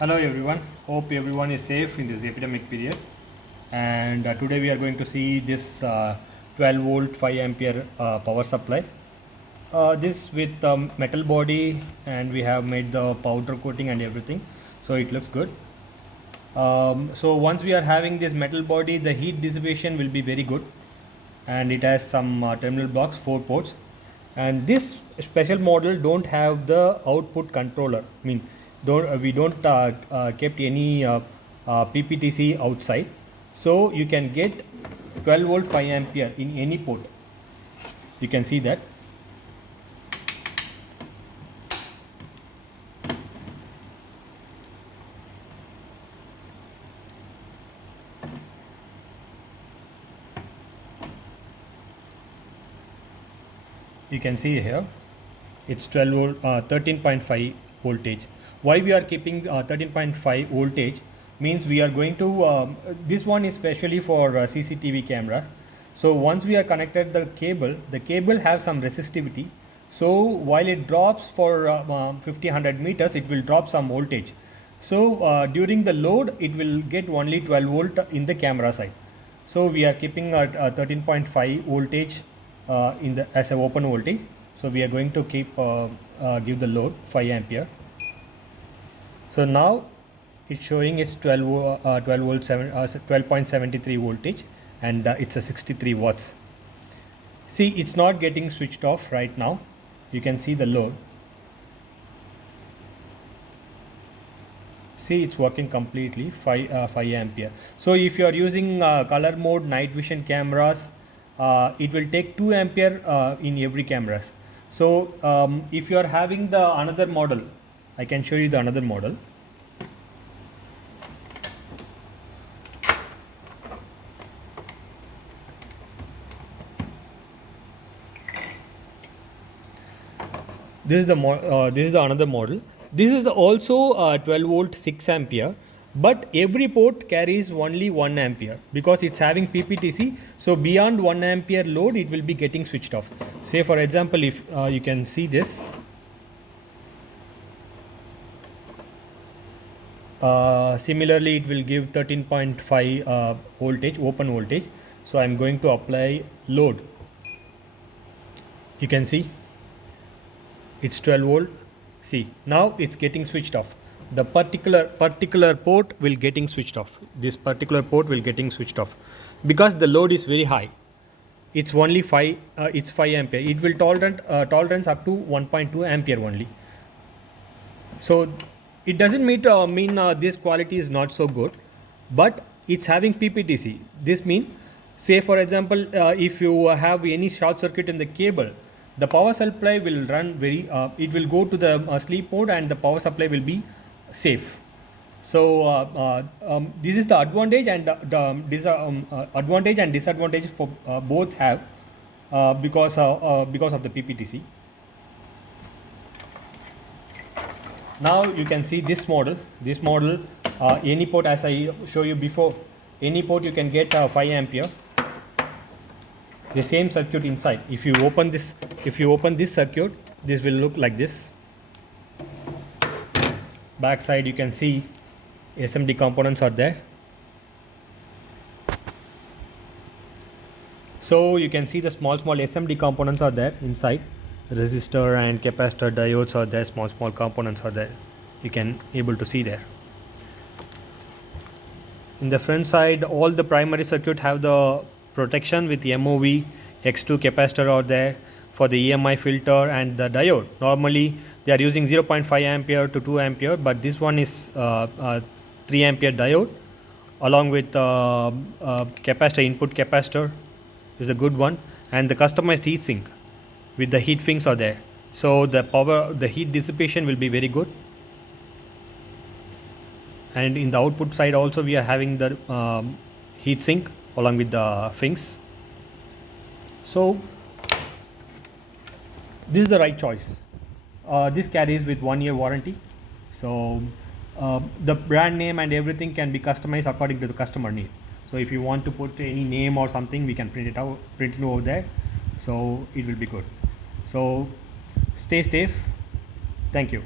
Hello everyone, hope everyone is safe in this epidemic period. And today we are going to see this 12 volt 5 ampere power supply. This with metal body, and we have made the powder coating and everything, so it looks good. So once we are having this metal body, the heat dissipation will be very good, and it has some terminal blocks, 4 ports. And this special model don't have the output controller. I mean, we don't kept any PPTC outside, so you can get 12 volt 5 ampere in any port. You can see that. You can see here it's 12 volt 13.5 voltage. Why we are keeping 13.5 voltage means we are going to this one is specially for CCTV cameras. So once we are connected the cable have some resistivity, so while it drops for 50-100 meters, it will drop some voltage. So during the load it will get only 12 volt in the camera side. So we are keeping at 13.5 voltage in the as a open voltage. So we are going to keep give the load 5 ampere. So now it's showing it's 12 volt 12.73 voltage, and it's a 63 watts. See, it's not getting switched off right now. You can see the load. See, it's working completely 5 ampere. So if you are using color mode night vision cameras, it will take 2 ampere in every cameras. So if you are having the another model, I can show you the another model. This is the another model. This is also 12 volt 6 ampere, but every port carries only 1 ampere because it's having PPTC. So beyond 1 ampere load, it will be getting switched off. Say for example, if you can see this, similarly it will give 13.5 voltage, open voltage. So I'm going to apply load. You can see it's 12 volt. See, now it's getting switched off. The particular port will getting switched off. This particular port will getting switched off because the load is very high. It's only 5. It's 5 ampere. It will tolerance up to 1.2 ampere only. So it doesn't mean this quality is not so good, but it's having PPTC. This means, say for example, if you have any short circuit in the cable, the power supply will run very. It will go to the sleep mode, and the power supply will be safe. So this is the advantage and advantage and disadvantage for both have because of the PPTC. Now you can see this model. This model, any port, as I show you before, any port you can get 5 ampere. The same circuit inside. If you open this circuit, this will look like this. Back side you can see SMD components are there. So you can see the small SMD components are there inside. Resistor and capacitor diodes are there. Small components are there. You can able to see there. In the front side, all the primary circuit have the protection with MOV X2 capacitor out there for the EMI filter and the diode. Normally they are using 0.5 ampere to 2 ampere, but this one is 3 ampere diode along with capacitor, input capacitor is a good one, and the customized heat sink with the heat finks are there. So the heat dissipation will be very good. And in the output side also we are having the heat sink along with the finks. So this is the right choice. This carries with 1 year warranty. So the brand name and everything can be customized according to the customer need. So if you want to put any name or something, we can print it over there. So it will be good. So stay safe. Thank you.